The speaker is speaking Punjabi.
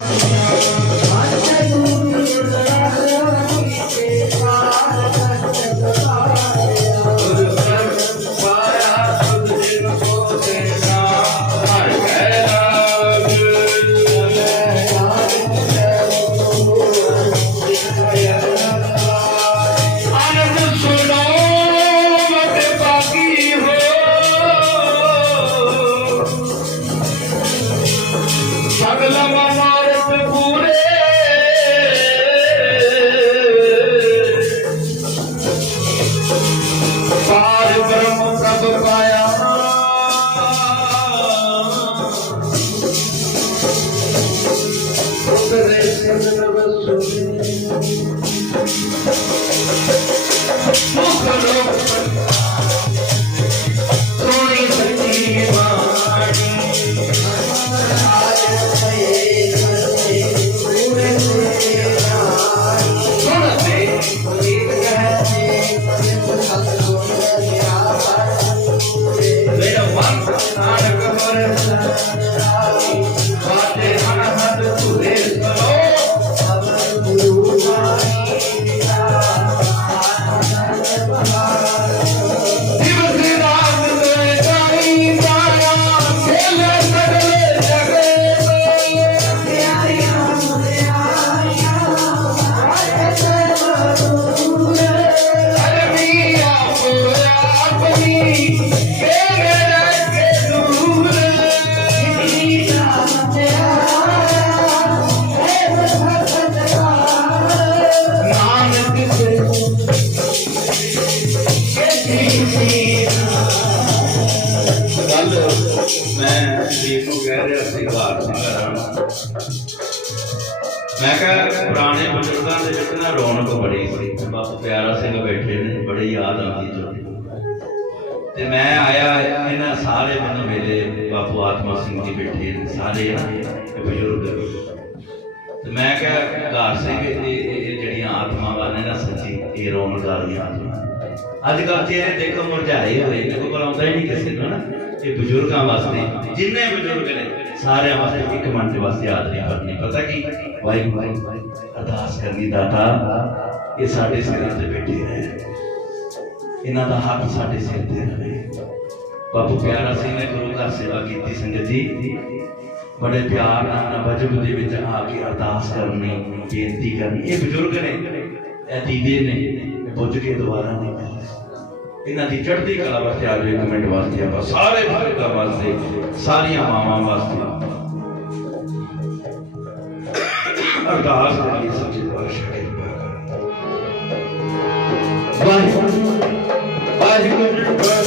Yeah. মুখ ਮੈਂ ਕਿਹਾ ਪੁਰਾਣੇ ਬਜ਼ੁਰਗਾਂ ਦੇ ਵਿੱਚ ਨਾ ਰੌਣਕ ਬੜੀ ਸੀ। ਬਾਪੂ ਪਿਆਰਾ ਸਿੰਘ ਬੈਠੇ ਨੇ, ਬੜੀ ਯਾਦ ਆਉਂਦੀ ਤੁਹਾਡੀ। ਤੇ ਮੈਂ ਆਇਆ, ਇਹਨਾਂ ਸਾਰੇ ਮੈਨੂੰ ਮੇਰੇ ਬਾਪੂ ਆਤਮਾ ਸਿੰਘ ਜੀ ਬੈਠੇ ਨੇ, ਸਾਰੇ ਬਜ਼ੁਰਗ। ਤੇ ਮੈਂ ਕਿਹਾ, ਘਰ ਸਿੰਘ, ਇਹ ਜਿਹੜੀਆਂ ਆਤਮਾਵਾਂ ਨੇ ਨਾ ਸੱਚੀ, ਇਹ ਰੌਣਕ ਵਾਲੀਆਂ ਆਤਮਾ। ਅੱਜ ਕੱਲ੍ਹ ਚਿਹਰੇ ਦੇਖੋ ਮੁਰਝਾਏ ਹੋਏ ਨੇ, ਕੋਈ ਬੁਲਾਉਂਦਾ ਹੀ ਨਹੀਂ ਕਿਸੇ ਨੂੰ ਨਾ। ਇਹ ਬਜ਼ੁਰਗਾਂ ਵਾਸਤੇ, ਜਿੰਨੇ ਬਜ਼ੁਰਗ ਨੇ, ਸਾਰਿਆਂ ਵਾਸਤੇ ਇੱਕ ਮਿੰਟ ਵਾਸਤੇ ਯਾਦ ਨਹੀਂ ਕਰਨੀ। ਪਤਾ ਕੀ? ਵਾਹਿਗੁਰੂ ਵਾਹਿਗੁਰੂ ਅਰਦਾਸ ਕਰਨੀ ਦਾਤਾ, ਇਹ ਸਾਡੇ ਸਿਰ ਤੇ ਬੈਠੇ ਰਹੇ। ਇਹਨਾਂ ਦਾ ਹੱਥ ਸਾਡੇ ਸਿਰ ਤੇ ਰਹੇ। ਬਾਪੂ ਪਿਆਰਾ ਸਿੰਘ ਨੇ ਗੁਰੂ ਘਰ ਸੇਵਾ ਕੀਤੀ ਸੰਗਤ ਜੀ। ਬੜੇ ਪਿਆਰ ਨਾਲ ਵਜਬ ਦੇ ਵਿੱਚ ਆ ਕੇ ਅਰਦਾਸ ਕਰਨੀ, ਬੇਨਤੀ ਕਰਨੀ। ਇਹ ਬਜ਼ੁਰਗ ਨੇ, ਇਹ ਦੀਵੇ ਨੇ, ਇਹ ਬੁੱਝ ਕੇ ਦੁਬਾਰਾ ਨਹੀਂ ਇਹਨਾਂ ਦੀ ਚੜ੍ਹਦੀ ਕਲਾ ਵਾਸਤੇ ਆ ਜਾਓ ਇੱਕ ਮਿੰਟ ਵਾਸਤੇ ਆਪਾਂ ਸਾਰੇ ਬਜ਼ੁਰਗਾਂ ਵਾਸਤੇ ਸਾਰੀਆਂ ਮਾਵਾਂ ਵਾਸਤੇ ਅਰਦਾਸ ਕਰੀਏ ਸੱਚੇ ਪਾਤਸ਼ਾਹ ਕਿਰਪਾ ਕਰੋ ਵਾਹਿਗੁਰੂ ਵਾਹਿਗੁਰੂ